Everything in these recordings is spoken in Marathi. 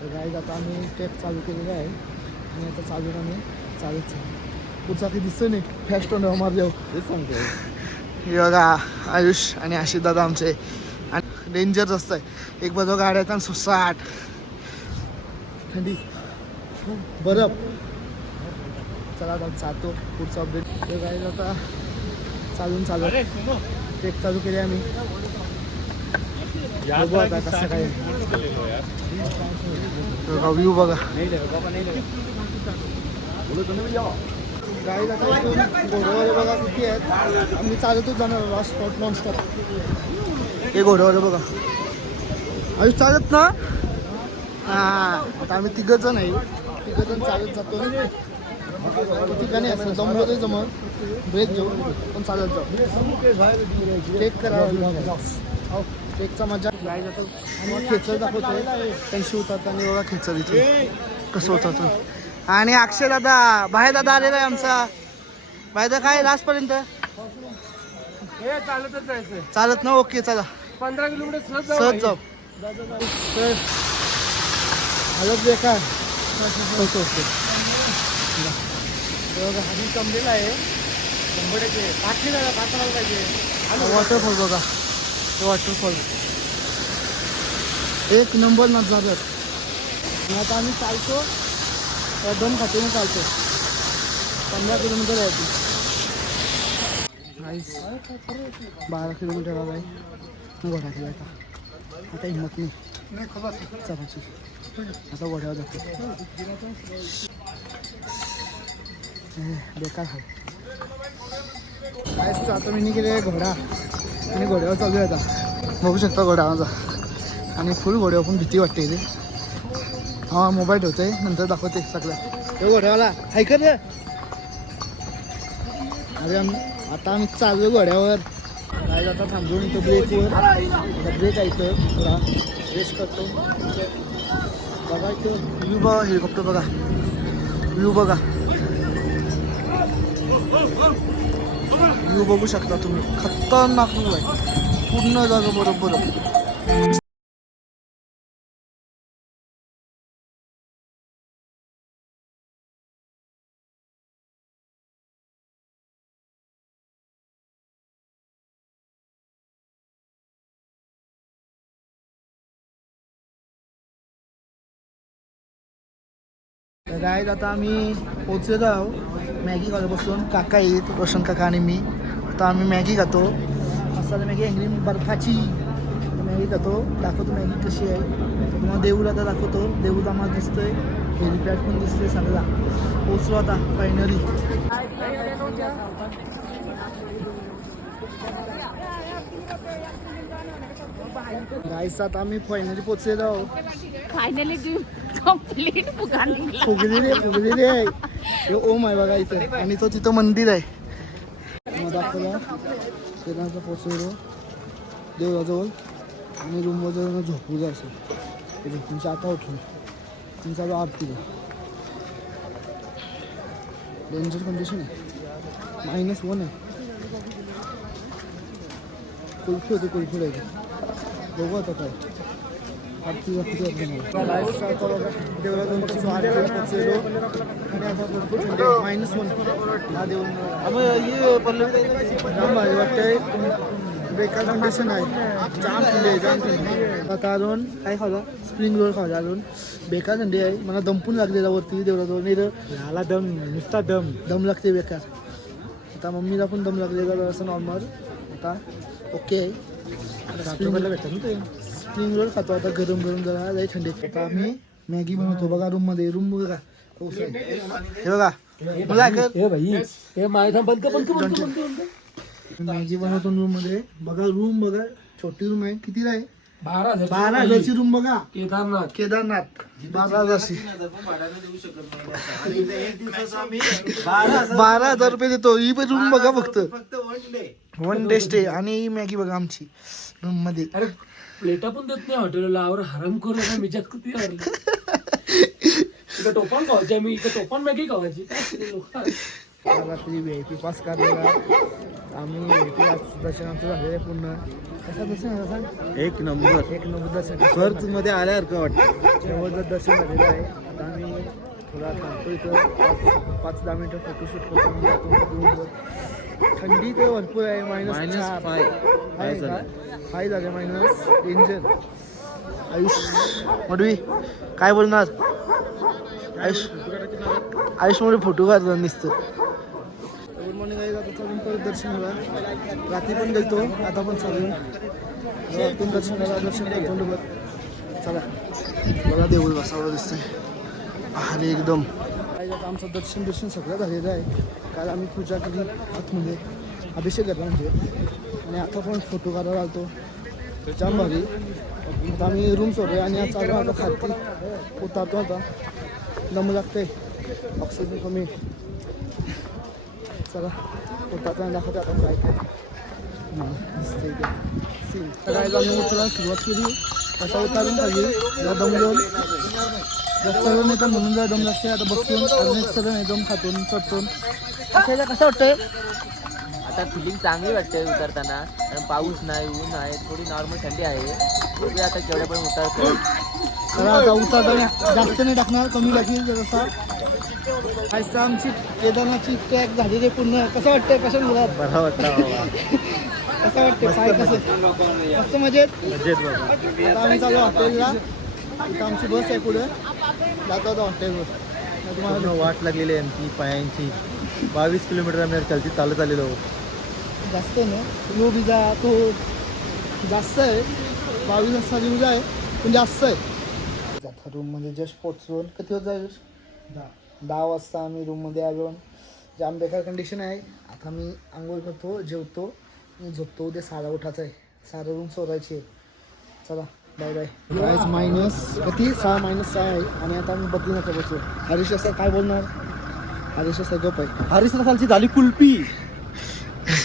तर गाईज आता आम्ही ट्रेक चालू केलेला आहे आणि आता चालून आम्ही चालूच पुढचा काही दिसत नाही फॅस्ट होणार मारल्यावर हेच सांगतो. हे बघा आयुष आणि आशिष दादा आमचे आणि डेंजर रस्ता आहे. एक बाजू गाड्या आहेत आणि सुसाट थंडी बरफ. चला आता जातो पुढचा अपडेट. तर गाईज आता चालून चालू ट्रेक चालू केली आम्ही. बघू आता कसं काय व्ह्यू बघा. गाईला घोड्यावर बघा किती आहेत. आम्ही चालतच जाणार लास्ट स्पॉट नॉनस्टॉप. हे घोड्यावर बघा आम्ही चालत ना. हां आता आम्ही तिघंजण आहे. तिघंजण चालत जातो. ठिकाणी असं जमलो ते जमून ब्रेक घेऊन पण चालत जाऊ. ट्रेक करावं ट्रेकचा मजा. गाय जातो आम्हाला खेचर दाखवतोय त्यांची होतात आणि बघा खेचर इथे कसं होतं. आणि अक्षय दादा बाहेर दादा आलेला आहे आमचा. बाहेर काय लास्टपर्यंत चालतच जायचं. चालत ना. ओके चला 15 किलोमीटर सहज जाऊ. तर हालत बेकार आधी जमलेला आहे 100% पाठी जायला पाठवायला पाहिजे. वॉटरफॉल बघा. वॉटरफॉल एक नंबर नजारा. आता आम्ही चालतो दम खातीने चालतो. 15 किलोमीटर आहे ती. 12 किलोमीटर आहे. घोडा केला आता हिंमत नाही चलाची. आता घोड्यावर जातो. बेकार आहे काय. आता मी गेले घोडा आणि घोड्यावर चालू आहे. आता बघू शकता घोडा माझा आणि फुल घोड्यावर पण भीती वाटते इथे. हा मोबाईल ठेवतोय नंतर दाखवते सगळं. हे घोड्यावाला ऐकत रे. अरे आता आम्ही चालू घोड्यावर. काय आता थांबून इथं ब्रेकवर. आता ब्रेक ऐकतो थोडा रेस्ट करतो. बघा इथं व्ह्यू बघा. हेलिकॉप्टर बघा. व्ह्यू बघा. व्ह्यू बघू शकता तुम्ही. खतरनाक व्ह्यू आहे. पूर्ण जागा बरोबर. गाईज आता आम्ही पोचलेलो आहोत. मॅगी खायला बसून काका येत रोशन काका आणि मी. आता आम्ही मॅगी खातो. मसाला मॅगी अँग्री बर्फाची मॅगी खातो. दाखवतो मॅगी कशी आहे. तुम्हाला देऊळ आता दाखवतो. देऊळ आम्हाला दिसतोय. हेलिपॅड पण दिसतोय सगळा. पोचलो आता फायनली. गाईज आता आम्ही फायनली पोचलेलो आहोत. फायनली कंप्लीट फुगलेली आहे. हे ओम आहे बघा इथे आणि तो तिथं मंदिर आहे. मग दाखवला केदारचा पोचलो देवळाजवळ आणि रूमवर जाऊन झोपू जायचं. झोपूनची आता उठलो आणि चालू आरतीला. डेंजर कंडिशन आहे. -1 आहे. कुल्फी होती कुल्फी राहिली. बघू आता काय आरती किती वाटली मला. देवळाजवळ पोचलेलो आणि आता भरपूर थंडी आहे. -1 हा देऊळ भारी वाटतंय. बेकार कंडिशन आहे. जाम थंडी आहे. जाम थंडी. आता अजून काय खावला स्प्रिंग रोल खावला. अजून बेकार थंडी आहे. मला दमपून लागलेला वरती देवळाजवळ. नाही तर ह्याला दम नुसता दम लागते बेकार. आता मम्मीला पण दम लागलेला असं नॉर्मल. आता ओके आहे. भेटतात ना ते. स्प्रिंग रोल खातो आता गरम गरम. जरा लई थंडी. आता आम्ही मॅगी बनवतो बघा रूममध्ये. रूम बघा हे बघा. मला मॅगी बनवतो रूम मध्ये. बघा रूम बघा. छोटी रूम आहे. किती आहे 12,000ची रूम बघा. केदारनाथ 12,000ची. 12,000 रुपये देतो. ही पण रूम बघा फक्त 1 डे स्टे. आणि मॅगी बघा आमची रूम मध्ये. अरे प्लेटा पण देत नाही हॉटेलला. आवर हराम करू मी जग किती टोपण खावायची. आम्ही इकडे टोपण मॅगी खावायची. रात्री VIP पास काढलेला आम्ही VIP आज दर्शन आमचं झालेलं आहे पूर्ण. कसं दर्शन झालं सांग? एक नंबर एक नंबर दर्शन खर्च मध्ये आल्यासारखं वाटतं. शेवटचं दर्शन झालेलं आहे. आता आम्ही थोडा थांबतो इथं 5-10 मिनटं फोटोशूट करतो आणि जातो रूमवर. थंडी तर भरपूर आहे. -5 झाले मायनस डेंजर. आयुष मडवी काय बोलणार? आयुषमध्ये फोटो काढतात नुसतं. गुड मॉर्निंग आहे. आता चालून परत दर्शनाला रात्री पण गेलतो आता पण चालून दर्शनाला दर्शन करतो. चला बघा देऊळ बसावं दिसतंय. अरे एकदम आमचं दर्शन सगळं झालेलं आहे. काल आम्ही पूजा केली आतमध्ये अभिषेक करला म्हणजे आणि आता पण फोटो काढायला आलतो जाम भारी. आता आम्ही रूम सोडूया आणि आज चालू आता खाती उतारतो. आता दम लागते ऑक्सिजन कमी. चला उतारताना दाखवतो आता काय काय दिसते सीन. सकाळी आम्ही उतरायला सुरुवात केली. असा उतारून पाहिजे दम घेऊन चढून येतं म्हणून जर दम लागते. आता बसून चढून एकदम खातून चढतून आपल्याला कसं वाटतंय? आता फिलिंग चांगली वाटते उतरताना. कारण पाऊस नाही, ऊन आहे, थोडी नॉर्मल थंडी आहे. बघूया आता केवढ्यापर्यंत उतरतो. तर आता उतरताना जास्त नाही टाकणार, कमी लागेल जसा. आज आमची केदारनाथची ट्रॅक झालेली पूर्ण. कसं वाटतंय? कसं मुलात बरा वाटला बाबा. कसं वाटतंय? पाय कसं मस्त मजेत. आता आम्ही चालू हॉटेलला. आता आमची बस आहे पुढे जातो आता हॉटेलवर. तुम्हाला वाट लागलेली आहे आमची पायांची. 22 किलोमीटर आम्ही चालत आलेलो. जास्त आहे ना यो बिजा तो जास्त आहे. 22 वाजता लिहून आहे पण जास्त आहे. जाता रूममध्ये जस्ट पोचून किती वाजता जाईल? 10 वाजता आम्ही रूममध्ये आलो. जाम बेकार कंडिशन आहे. आता मी आंघोळ करतो, जेवतो आणि झोपतो. उद्या 6ला उठायचं आहे. 6 रूम सोडायची आहे. चला बाय बाय. प्राईस मायनस किती? 6 आहे. आणि आता आम्ही बद्रीनाथला बसलो. हरीश असं काय बोलणार? हरीश असं गप आहे. हरीश सालची झाली कुल्फी.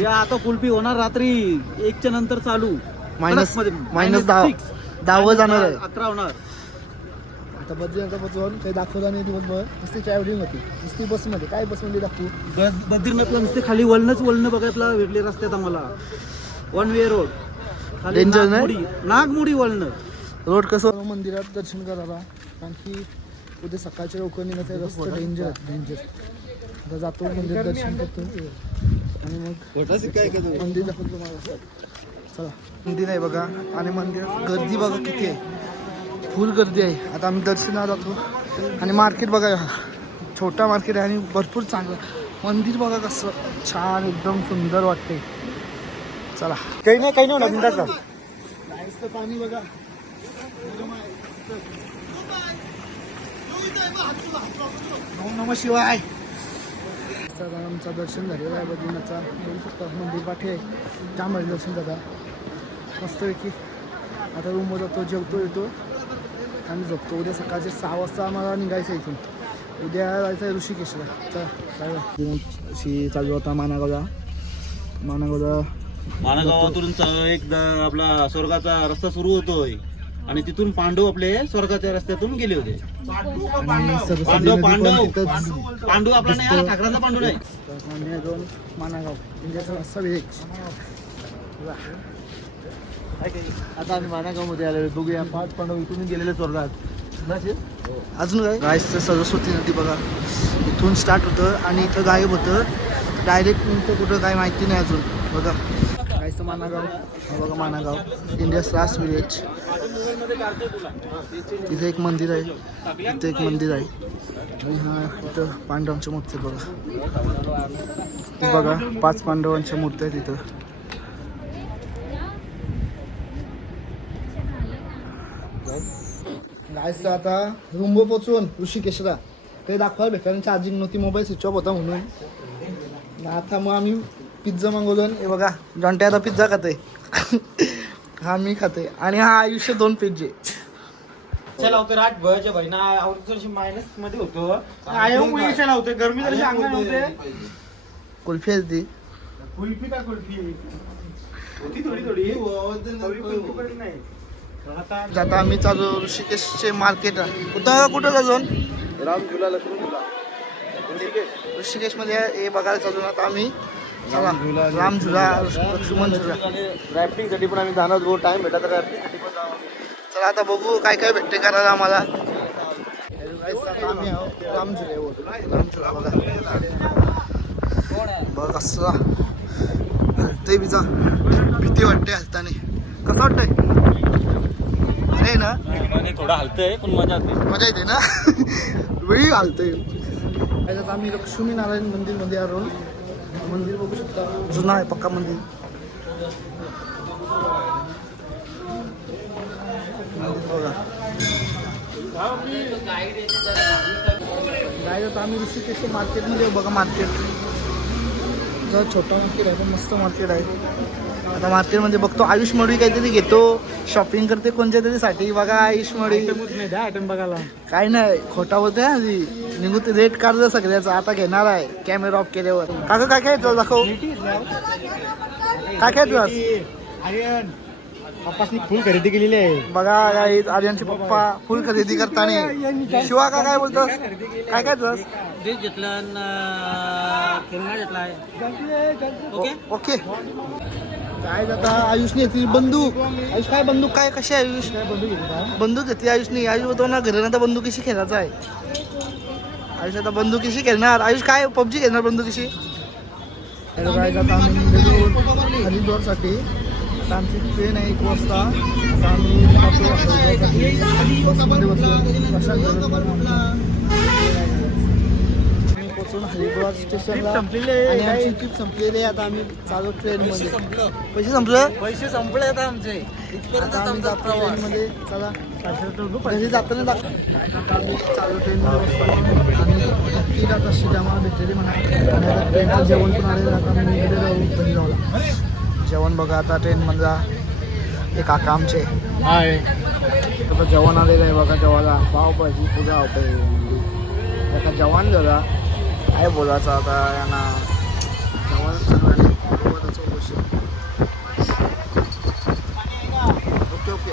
या आता कुल्फी होणार रात्री 1च्या नंतर चालू. -10 जाणार आहे. 11 होणार. आता बद्रीनाथला बसून काही दाखवलं नाही दिवसभर. नुसती ट्रॅव्हलिंग होती नुसती बसमध्ये. काय बसमध्ये दाखवू? बद्रीनाथला नुसते खाली वळणं बघायला भेटले रस्त्यात आम्हाला. 1 वे रोड. डेंजर नाही? नागमोडी वळणं रोड कसं? मंदिरात दर्शन करायला कारण की उद्या सकाळच्या लवकर निघायचं. रस्ता डेंजर. आता जातो मंदिर दर्शन करतो आणि मग मंदिर दाखवतो मला. चला मंदिर आहे बघा आणि मंदिरात गर्दी बघा किती आहे. फुल गर्दी आहे. आता आम्ही दर्शनाला जातो आणि मार्केट बघा छोटा मार्केट आहे आणि भरपूर चांगलं. मंदिर बघा कसं छान एकदम सुंदर वाटते. चला काही नाही होणार बिंदाचा. पाणी बघा नमः शिवाय. आमचं दर्शन झालेलं आहे बद्रीनाथचा. बघू शकता मंदिर पाठी आहे. जाम भारी दर्शन झालं मस्तपैकी. आता रूमवर जातो, जेवतो, येतो आणि झोपतो. उद्या सकाळचे 6 वाजता आम्हाला निघायचं इथून. उद्या जायचं आहे ऋषिकेशला. चला काय चालू होता मानागावातून एक आपला स्वर्गाचा रस्ता सुरू होतोय आणि तिथून पांडव आपले स्वर्गाच्या रस्त्यातून गेले होते. पांडू आपला नाही हा ठाकरांचा पांडू नाही. मानागाव म्हणजे रस्ता विलेज. आता आम्ही मानागावमध्ये आलेलो. बघूया 5 पांडव इथून गेलेले स्वर्गात. अजून काय गायचं सरस्वती नदी बघा इथून स्टार्ट होतं आणि इथं गायब होतं. डायरेक्ट इथं कुठं काय माहिती नाही अजून. बघा गायचं मानागाव. बघा मानागाव इंडियाज लास्ट विलेज. तिथे एक मंदिर आहे. इथं एक मंदिर आहे आणि हा इथं पांडवांच्या मूर्ती बघा 5 पांडवांच्या मूर्ती आहेत इथं. गायचं आता रूमवर पोचून ऋषिकेशला काही दाखवायला भेटलं. चार्जिंग नव्हती, मोबाईल स्विच ऑफ होता म्हणून. आता मग आम्ही पिझ्झा मागवलो. हे बघा जॉन्टे आता पिझ्झा खाते. हा मी खाते आणि हा आयुष्य 2 पिझ्झे. लावते रात भयाच्या भाई ना आवडत मायनस मध्ये होतो. लावते गरमी जरी अंगाने होते. कुल्फी आहे ती. कुल्फी का कुल्फी होती थोडी नाही. आता आम्ही चालू ऋषिकेशचे मार्केट आहे. कुठं जाऊन राम झुला लक्ष्मण झुला ऋषिकेश मध्ये हे बघायला चालू ना आता आम्ही. चला राम झुला, लक्ष्मण झुला. रॅफ्टिंग साठी पण आम्ही जाणार जो टाइम भेटला तर रॅफ्टिंग साठी पण जाऊ. चला आता बघू काय काय भेटते करायला आम्हाला. आम्ही आहोत राम झुल्यावर. राम झुला बघा बघ कसं हलतंय बिजा. भीती वाटते हलताना. कसं वाटतंय? अरे ना थोडं हलतंय पण मजा येते. मजा येते ना. वेळी घालतोय. त्याच्यात आम्ही लक्ष्मीनारायण मंदिर मध्ये आलो. मंदिर बघू शकता, जुना आहे पक्का मंदिर. बघा गायत आम्ही ऋषिकेश मार्केटमध्ये बघा. मार्केट जर छोटं मार्केट आहे पण मस्त मार्केट आहे. आता मार्केटमध्ये बघतो आयुष मळी काहीतरी घेतो, शॉपिंग करते कोणत्या तरी साठी. बघा आयुष मळी आयटम बघायला काय नाही खोटा बोलतोय आधी. निघू ते रेट काढलं सगळ्याचा. आता घेणार आहे कॅमेरा ऑफ केल्यावर. काका काय काय तुला दाखव. काय काय तुला पप्पासनी फुल खरेदी केलेली आहे. बघा आर्यनचे पप्पा फुल खरेदी करताना. शिवा का काय बोलतो काय काय तुला. ड्रेस घेतला खेळणा घेतला आहे. ओके ओके काय आता आयुषने घेतली बंदूक. आयुष काय बंदूक काय कशी आहे आयुष. बंदूक घेतली आयुषने. आयुष होतो ना घरी आता बंदुकीशी खेळायचा आहे. आयुष आता बंदुकीशी खेळणार. आयुष काय पबजी खेळणार बंदुकीशी. हरिद्वारसाठी आमची ट्रेन आहे 1 वाजता. आता आम्ही पोचून हरिद्वार स्टेशनला. आणि आमची ट्रिप संपलेली आहे. आता आम्ही चालू ट्रेनमध्ये. पैसे संपले. पैसे संपले आता आमचे. आता आम्ही जातो ट्रेनमध्ये. चला घरी जाताना आता आम्ही चालू ट्रेनमध्ये बसतो. आम्ही नक्की जात अशी आम्हाला भेटलेली म्हणा. आणि आता ट्रेनचं जेवण पण आलेलं. आता आम्ही इकडे जाऊ घरी जाऊला. जेवण बघा आता ट्रेनमधला ते काका आमचे आता जेवण आलेलं आहे बघा. जेवायला पावभाजी पुढे होते. आता जेवण झाला काय बोलायचं आता यांना. जेवण सगळ्यांनी ओके ओके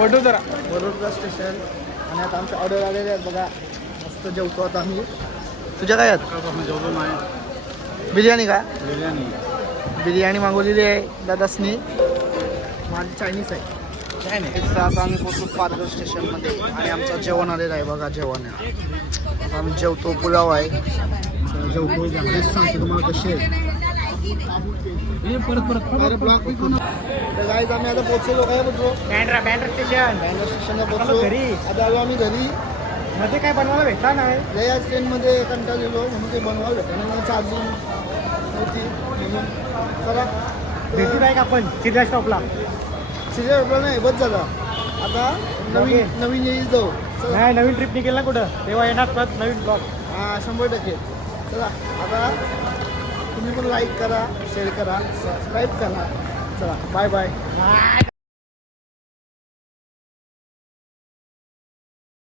वडोदरा स्टेशन. आणि आता आमचे ऑर्डर आलेले आहेत बघा. मस्त जेवतो आता आम्ही. तुझ्या काय आहेत. बिर्याणी का. बिर्याणी मागवलेली आहे दादासनी. माझी चायनीज आहे. आता आम्ही पोहोचलो पालघर स्टेशनमध्ये. आणि आमचं जेवण आलेलं आहे बघा. जेवण आता आम्ही जेवतो. पुलाव आहे जेवतो. सांगतो तुम्हाला कशी आहे. तर गाईज आम्ही आता पोहोचलो. काय पोहोचलो बँड्रा स्टेशनला पोहोचलो. आता आलो आम्ही घरी. मध्ये काय बनवायला भेटला नाही. लय आज ट्रेनमध्ये कंटाळ गेलो म्हणून ते बनवायला भेटलं नाही. मला चार्जिंग नव्हती म्हणून. चला भेटू नाही का आपण चिल्ड्रन स्टॉपला. सिरियल नाही बस झाला. आता नवीन येईल जाऊ. नाही नवीन ट्रिप निघेल ना कुठं तेव्हा येणार परत नवीन ब्लॉग. हां 100%. चला आता तुम्ही पण लाईक करा, शेअर करा, सबस्क्राईब करा. चला बाय बाय.